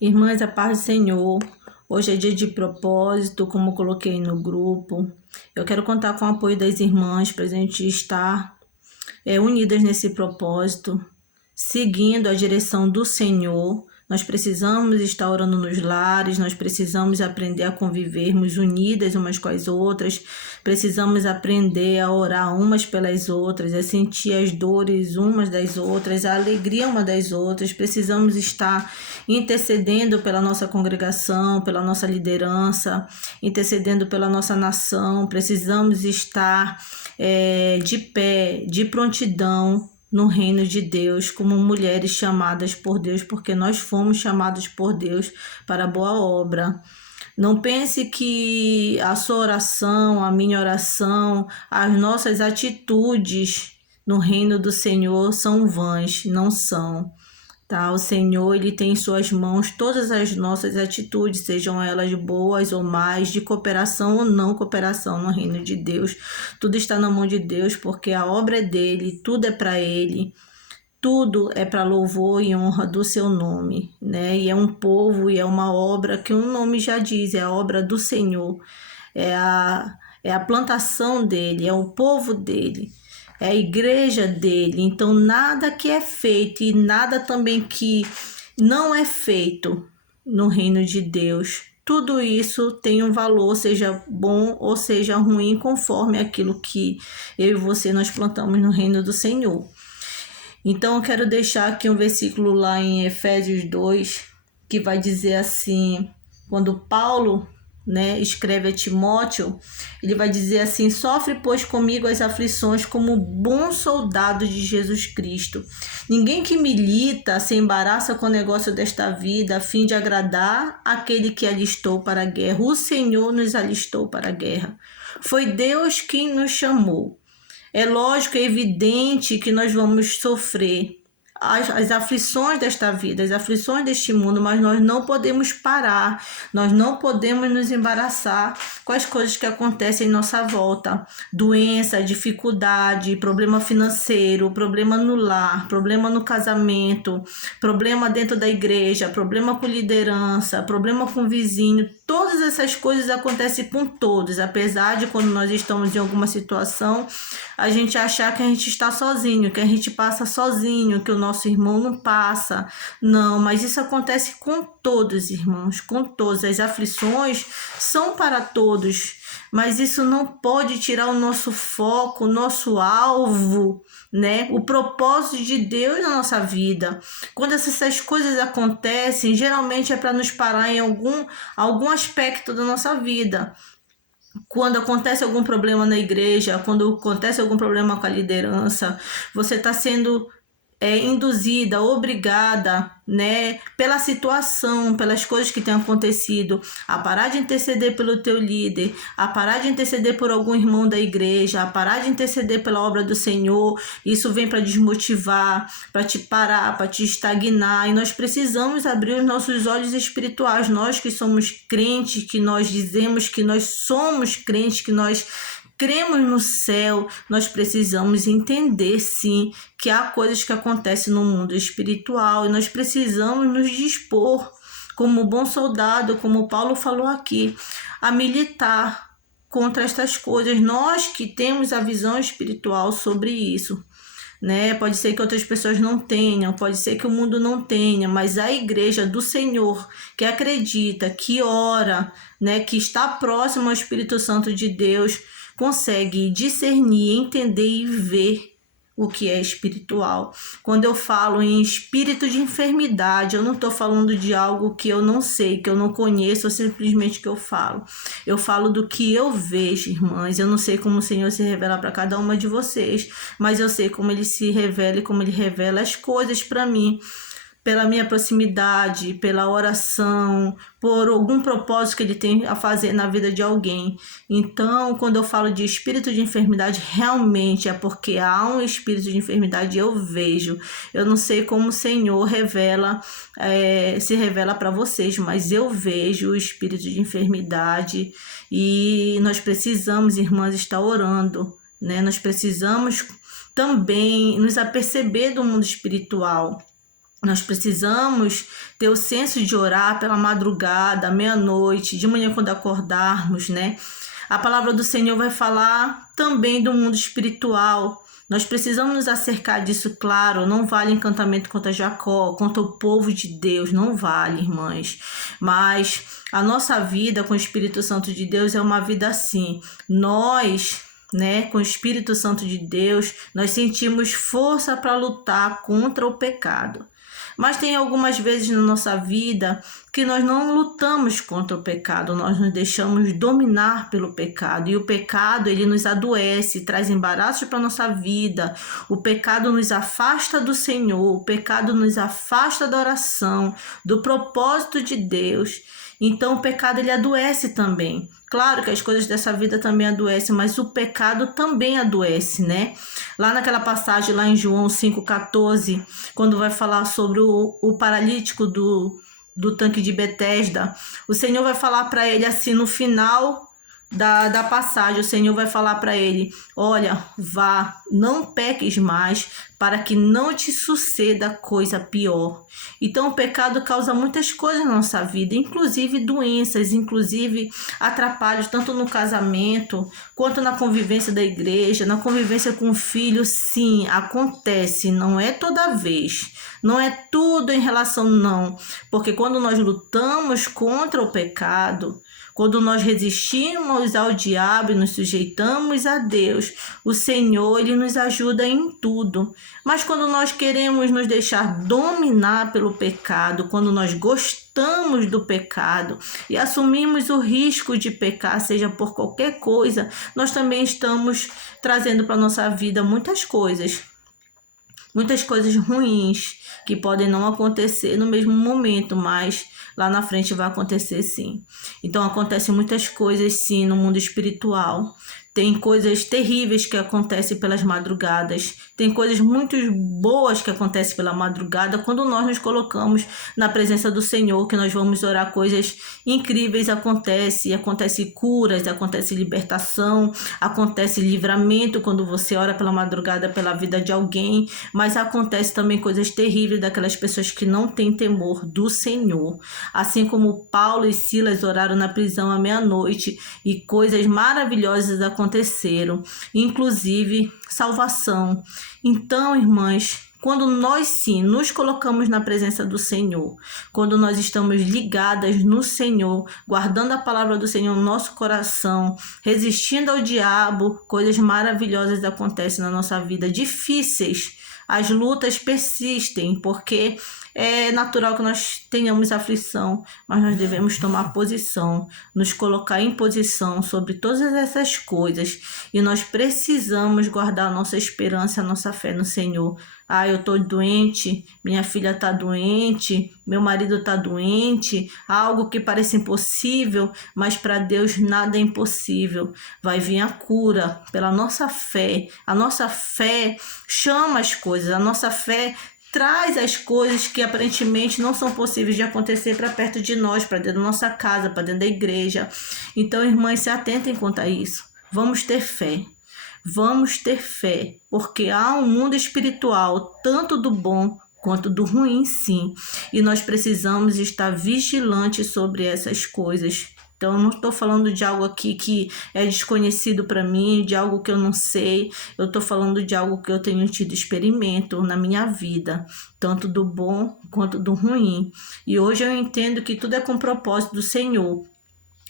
Irmãs, a paz do Senhor. Hoje é dia de propósito, como coloquei no grupo. Eu quero contar com o apoio das irmãs para a gente estar unidas nesse propósito, seguindo a direção do Senhor. Nós precisamos estar orando nos lares, nós precisamos aprender a convivermos unidas umas com as outras, precisamos aprender a orar umas pelas outras, a sentir as dores umas das outras, a alegria uma das outras. Precisamos estar intercedendo pela nossa congregação, pela nossa liderança, intercedendo pela nossa nação. Precisamos estar de pé, de prontidão, no reino de Deus, como mulheres chamadas por Deus, porque nós fomos chamados por Deus para boa obra. Não pense que a sua oração, a minha oração, as nossas atitudes no reino do Senhor são vãs, não são. Tá? O Senhor, ele tem em suas mãos todas as nossas atitudes, sejam elas boas ou más, de cooperação ou não cooperação no reino de Deus. Tudo está na mão de Deus, porque a obra é dele, tudo é para ele, tudo é para louvor e honra do seu nome, né? E é um povo e é uma obra que o nome já diz, é a obra do Senhor, é a plantação dele, é o povo dele. É a igreja dele. Então nada que é feito e nada também que não é feito no reino de Deus, tudo isso tem um valor, seja bom ou seja ruim, conforme aquilo que eu e você nós plantamos no reino do Senhor. Então eu quero deixar aqui um versículo lá em Efésios 2, que vai dizer assim, quando Paulo escreve a Timóteo, ele vai dizer assim: sofre, pois, comigo as aflições como bom soldado de Jesus Cristo. Ninguém que milita se embaraça com o negócio desta vida, a fim de agradar aquele que alistou para a guerra. O Senhor nos alistou para a guerra. Foi Deus quem nos chamou. É lógico, é evidente que nós vamos sofrer as aflições desta vida, as aflições deste mundo, mas nós não podemos parar, nós não podemos nos embaraçar com as coisas que acontecem em nossa volta. Doença, dificuldade, problema financeiro, problema no lar, problema no casamento, problema dentro da igreja, problema com liderança, problema com vizinho. Todas essas coisas acontecem com todos, apesar de quando nós estamos em alguma situação, a gente achar que a gente está sozinho, que a gente passa sozinho, que o nosso irmão não passa. Não, mas isso acontece com todos, irmãos, com todos. As aflições são para todos, mas isso não pode tirar o nosso foco, o nosso alvo, né? O propósito de Deus na nossa vida. Quando essas coisas acontecem, geralmente é para nos parar em algum aspecto da nossa vida. Quando acontece algum problema na igreja, quando acontece algum problema com a liderança, você está sendo induzida, obrigada, pela situação, pelas coisas que têm acontecido, a parar de interceder pelo teu líder, a parar de interceder por algum irmão da igreja, a parar de interceder pela obra do Senhor. Isso vem para desmotivar, para te parar, para te estagnar, e nós precisamos abrir os nossos olhos espirituais. Nós que somos crentes, que nós dizemos que nós somos crentes, que nós cremos no céu, nós precisamos entender, sim, que há coisas que acontecem no mundo espiritual e nós precisamos nos dispor, como bom soldado, como Paulo falou aqui, a militar contra estas coisas. Nós que temos a visão espiritual sobre isso, pode ser que outras pessoas não tenham, pode ser que o mundo não tenha, mas a igreja do Senhor, que acredita, que ora, que está próximo ao Espírito Santo de Deus, consegue discernir, entender e ver o que é espiritual. Quando eu falo em espírito de enfermidade, eu não estou falando de algo que eu não sei, que eu não conheço, ou simplesmente que eu falo. Eu falo do que eu vejo, irmãs. Eu não sei como o Senhor se revela para cada uma de vocês, mas eu sei como Ele se revela e como Ele revela as coisas para mim, pela minha proximidade, pela oração, por algum propósito que Ele tem a fazer na vida de alguém. Então, quando eu falo de espírito de enfermidade, realmente é porque há um espírito de enfermidade, eu vejo. Eu não sei como o Senhor se revela para vocês, mas eu vejo o espírito de enfermidade e nós precisamos, irmãs, estar orando, Nós precisamos também nos aperceber do mundo espiritual. Nós precisamos ter o senso de orar pela madrugada, meia-noite, de manhã quando acordarmos, né? A palavra do Senhor vai falar também do mundo espiritual. Nós precisamos nos acercar disso, claro. Não vale encantamento contra Jacó, contra o povo de Deus, não vale, irmãs. Mas a nossa vida com o Espírito Santo de Deus é uma vida assim. Nós, né, com o Espírito Santo de Deus, nós sentimos força para lutar contra o pecado. Mas tem algumas vezes na nossa vida que nós não lutamos contra o pecado, nós nos deixamos dominar pelo pecado. E o pecado, ele nos adoece, traz embaraços para a nossa vida. O pecado nos afasta do Senhor, o pecado nos afasta da oração, do propósito de Deus. Então o pecado, ele adoece também. Claro que as coisas dessa vida também adoecem, mas o pecado também adoece, né? Lá naquela passagem, lá em João 5,14, quando vai falar sobre o paralítico do tanque de Betesda, o Senhor vai falar para ele assim, no final da passagem, o Senhor vai falar para ele: olha, vá, não peques mais, para que não te suceda coisa pior. Então o pecado causa muitas coisas na nossa vida, inclusive doenças, inclusive atrapalhos, tanto no casamento, quanto na convivência da igreja, na convivência com o filho. Sim, acontece, não é toda vez, não é tudo em relação, não, porque quando nós lutamos contra o pecado, quando nós resistimos ao diabo e nos sujeitamos a Deus, o Senhor, ele nos ajuda em tudo. Mas quando nós queremos nos deixar dominar pelo pecado, quando nós gostamos do pecado e assumimos o risco de pecar, seja por qualquer coisa, nós também estamos trazendo para a nossa vida muitas coisas ruins que podem não acontecer no mesmo momento, mas lá na frente vai acontecer sim. Então acontecem muitas coisas sim no mundo espiritual. Tem coisas terríveis que acontecem pelas madrugadas. Tem coisas muito boas que acontecem pela madrugada quando nós nos colocamos na presença do Senhor, que nós vamos orar, coisas incríveis acontecem. Acontece curas, acontece libertação, acontece livramento quando você ora pela madrugada pela vida de alguém. Mas acontece também coisas terríveis daquelas pessoas que não têm temor do Senhor. Assim como Paulo e Silas oraram na prisão à meia-noite e coisas maravilhosas aconteceram, inclusive salvação. Então, irmãs, quando nós sim nos colocamos na presença do Senhor, quando nós estamos ligadas no Senhor, guardando a palavra do Senhor no nosso coração, resistindo ao diabo, coisas maravilhosas acontecem na nossa vida, difíceis. As lutas persistem, porque é natural que nós tenhamos aflição, mas nós devemos tomar posição, nos colocar em posição sobre todas essas coisas. E nós precisamos guardar a nossa esperança, a nossa fé no Senhor. Ah, eu estou doente, minha filha está doente, meu marido está doente, algo que parece impossível, mas para Deus nada é impossível. Vai vir a cura pela nossa fé. A nossa fé chama as coisas, a nossa fé traz as coisas que aparentemente não são possíveis de acontecer para perto de nós, para dentro da nossa casa, para dentro da igreja. Então, irmãs, se atentem quanto a isso. Vamos ter fé. Vamos ter fé, porque há um mundo espiritual, tanto do bom quanto do ruim, sim. E nós precisamos estar vigilantes sobre essas coisas. Então, eu não estou falando de algo aqui que é desconhecido para mim, de algo que eu não sei. Eu estou falando de algo que eu tenho tido experimento na minha vida, tanto do bom quanto do ruim. E hoje eu entendo que tudo é com o propósito do Senhor.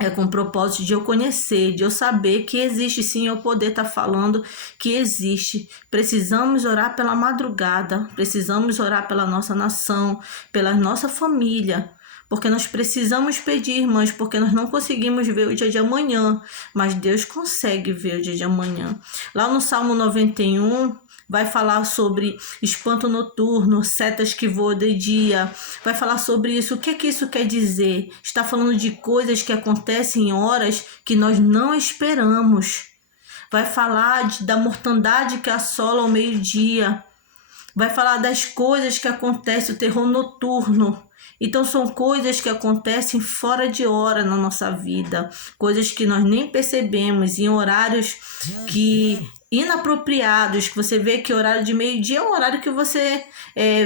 É com o propósito de eu conhecer, de eu saber que existe sim, eu poder estar falando que existe. Precisamos orar pela madrugada, precisamos orar pela nossa nação, pela nossa família, porque nós precisamos pedir, irmãs, porque nós não conseguimos ver o dia de amanhã, mas Deus consegue ver o dia de amanhã. Lá no Salmo 91, vai falar sobre espanto noturno, setas que voam de dia. Vai falar sobre isso. O que é que isso quer dizer? Está falando de coisas que acontecem em horas que nós não esperamos. Vai falar da mortandade que assola ao meio-dia. Vai falar das coisas que acontecem, o terror noturno. Então são coisas que acontecem fora de hora na nossa vida. Coisas que nós nem percebemos em horários que inapropriados, que você vê que o horário de meio-dia é um horário que você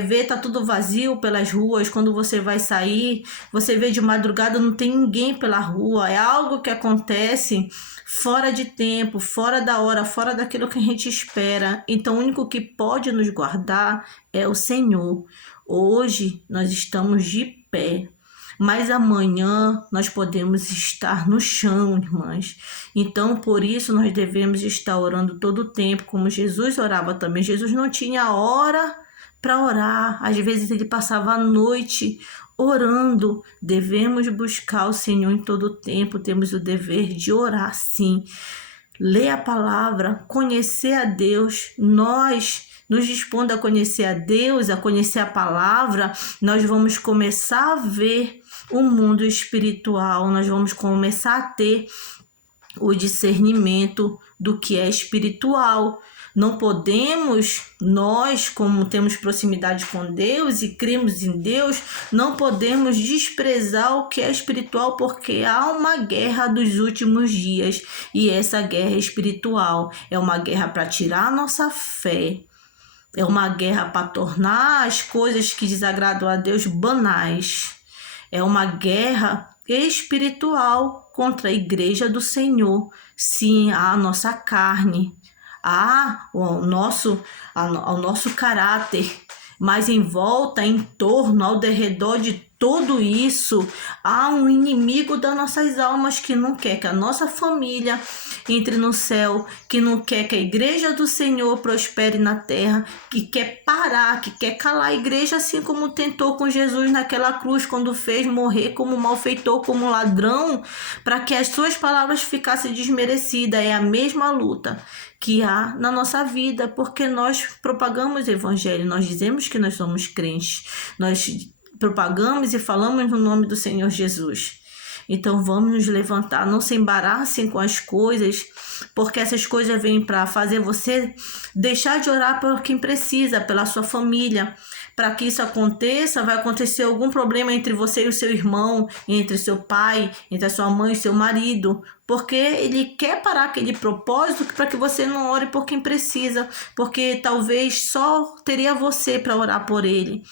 vê tá tudo vazio pelas ruas. Quando você vai sair, você vê de madrugada, não tem ninguém pela rua. É algo que acontece fora de tempo, fora da hora, fora daquilo que a gente espera. Então, o único que pode nos guardar é o Senhor. Hoje nós estamos de pé, mas amanhã nós podemos estar no chão, irmãs. Então, por isso, nós devemos estar orando todo o tempo, como Jesus orava também. Jesus não tinha hora para orar. Às vezes, ele passava a noite orando. Devemos buscar o Senhor em todo o tempo. Temos o dever de orar, sim. Ler a palavra, conhecer a Deus. Nós nos dispondo a conhecer a Deus, a conhecer a palavra, nós vamos começar a ver o mundo espiritual, nós vamos começar a ter o discernimento do que é espiritual. Não podemos, nós, como temos proximidade com Deus e cremos em Deus, não podemos desprezar o que é espiritual, porque há uma guerra dos últimos dias, e essa guerra é espiritual, é uma guerra para tirar a nossa fé. É uma guerra para tornar as coisas que desagradam a Deus banais. É uma guerra espiritual contra a igreja do Senhor. Sim, a nossa carne, ao nosso caráter. Mas em volta, em torno, ao derredor de tudo isso, há um inimigo das nossas almas que não quer que a nossa família entre no céu, que não quer que a igreja do Senhor prospere na terra, que quer parar, que quer calar a igreja, assim como tentou com Jesus naquela cruz, quando fez morrer como malfeitor, como ladrão, para que as suas palavras ficassem desmerecidas. É a mesma luta que há na nossa vida, porque nós propagamos o evangelho, nós dizemos que nós somos crentes, nós propagamos e falamos no nome do Senhor Jesus. Então vamos nos levantar, não se embaraçem com as coisas, porque essas coisas vêm para fazer você deixar de orar por quem precisa, pela sua família. Para que isso aconteça, vai acontecer algum problema entre você e o seu irmão, entre seu pai, entre a sua mãe e seu marido, porque ele quer parar aquele propósito para que você não ore por quem precisa, porque talvez só teria você para orar por ele.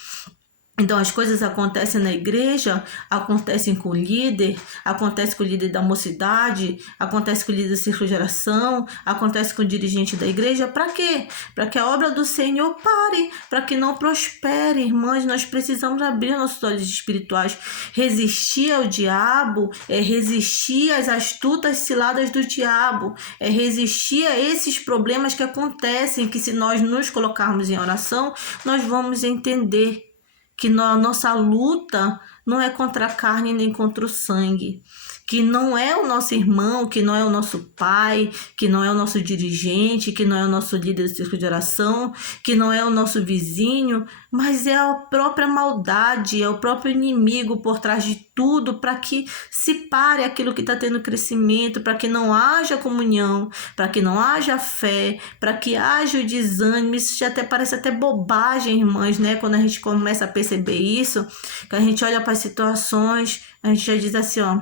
Então as coisas acontecem na igreja, acontecem com o líder, acontece com o líder da mocidade, acontece com o líder da circungeração, acontece com o dirigente da igreja. Para quê? Para que a obra do Senhor pare, para que não prospere. Irmãs, nós precisamos abrir nossos olhos espirituais, resistir ao diabo, resistir às astutas ciladas do diabo, resistir a esses problemas que acontecem, que se nós nos colocarmos em oração, nós vamos entender que a nossa luta não é contra a carne nem contra o sangue, que não é o nosso irmão, que não é o nosso pai, que não é o nosso dirigente, que não é o nosso líder de círculo de oração, que não é o nosso vizinho, mas é a própria maldade, é o próprio inimigo por trás de tudo, para que se pare aquilo que está tendo crescimento, para que não haja comunhão, para que não haja fé, para que haja o desânimo. Isso já até parece até bobagem, irmãs, né? Quando a gente começa a perceber isso, que a gente olha para as situações, a gente já diz assim, ó,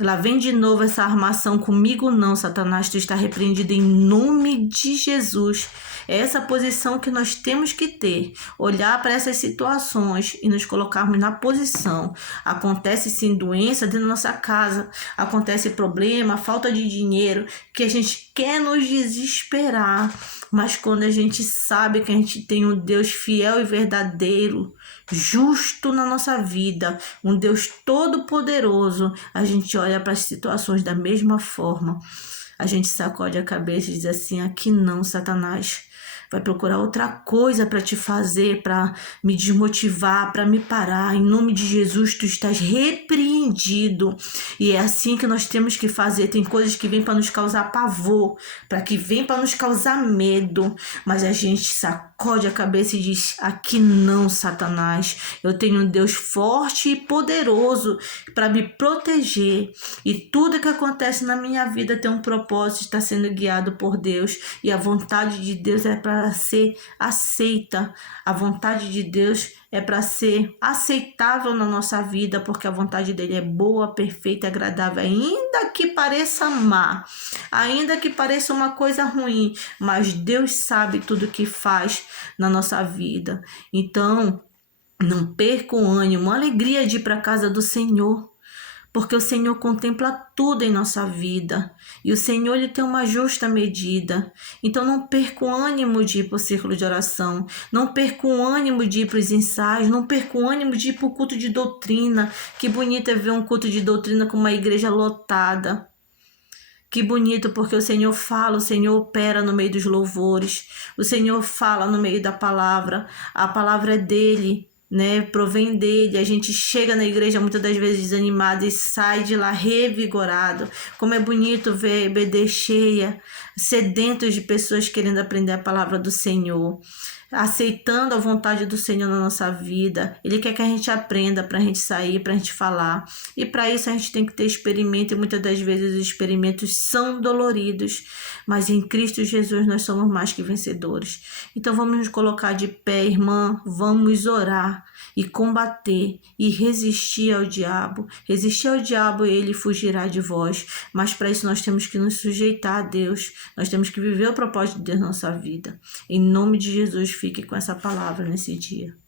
lá vem de novo essa armação comigo não, Satanás, tu está repreendido em nome de Jesus. É essa posição que nós temos que ter, olhar para essas situações e nos colocarmos na posição. Acontece sim doença dentro da nossa casa, acontece problema, falta de dinheiro, que a gente quer nos desesperar, mas quando a gente sabe que a gente tem um Deus fiel e verdadeiro, justo na nossa vida, um Deus todo-poderoso, a gente olha para as situações da mesma forma. A gente sacode a cabeça e diz assim, aqui não, Satanás. Vai procurar outra coisa para te fazer, para me desmotivar, para me parar. Em nome de Jesus, tu estás repreendido. E é assim que nós temos que fazer. Tem coisas que vêm para nos causar pavor, para que vêm para nos causar medo. Mas a gente sacode a cabeça e diz, aqui não, Satanás. Eu tenho um Deus forte e poderoso para me proteger. E tudo que acontece na minha vida tem um propósito, está sendo guiado por Deus. E a vontade de Deus é para para ser aceita. A vontade de Deus é para ser aceitável na nossa vida, porque a vontade dele é boa, perfeita e agradável, ainda que pareça má, ainda que pareça uma coisa ruim, mas Deus sabe tudo que faz na nossa vida. Então, não perca o ânimo, a alegria de ir para a casa do Senhor, porque o Senhor contempla tudo em nossa vida e o Senhor ele tem uma justa medida. Então não perca o ânimo de ir para o círculo de oração, não perca o ânimo de ir para os ensaios, não perca o ânimo de ir para o culto de doutrina. Que bonito é ver um culto de doutrina com uma igreja lotada. Que bonito, porque o Senhor fala, o Senhor opera no meio dos louvores, o Senhor fala no meio da palavra, a palavra é dele, né? Provém dele. A gente chega na igreja muitas das vezes desanimado e sai de lá revigorado. Como é bonito ver a EBD cheia, sedentos de pessoas querendo aprender a palavra do Senhor, aceitando a vontade do Senhor na nossa vida. Ele quer que a gente aprenda para a gente sair, para a gente falar. E para isso a gente tem que ter experimento, e muitas das vezes os experimentos são doloridos, mas em Cristo Jesus nós somos mais que vencedores. Então vamos nos colocar de pé, irmã, vamos orar e combater e resistir ao diabo. Resistir ao diabo e ele fugirá de vós. Mas para isso nós temos que nos sujeitar a Deus. Nós temos que viver o propósito de Deus na nossa vida. Em nome de Jesus, fique com essa palavra nesse dia.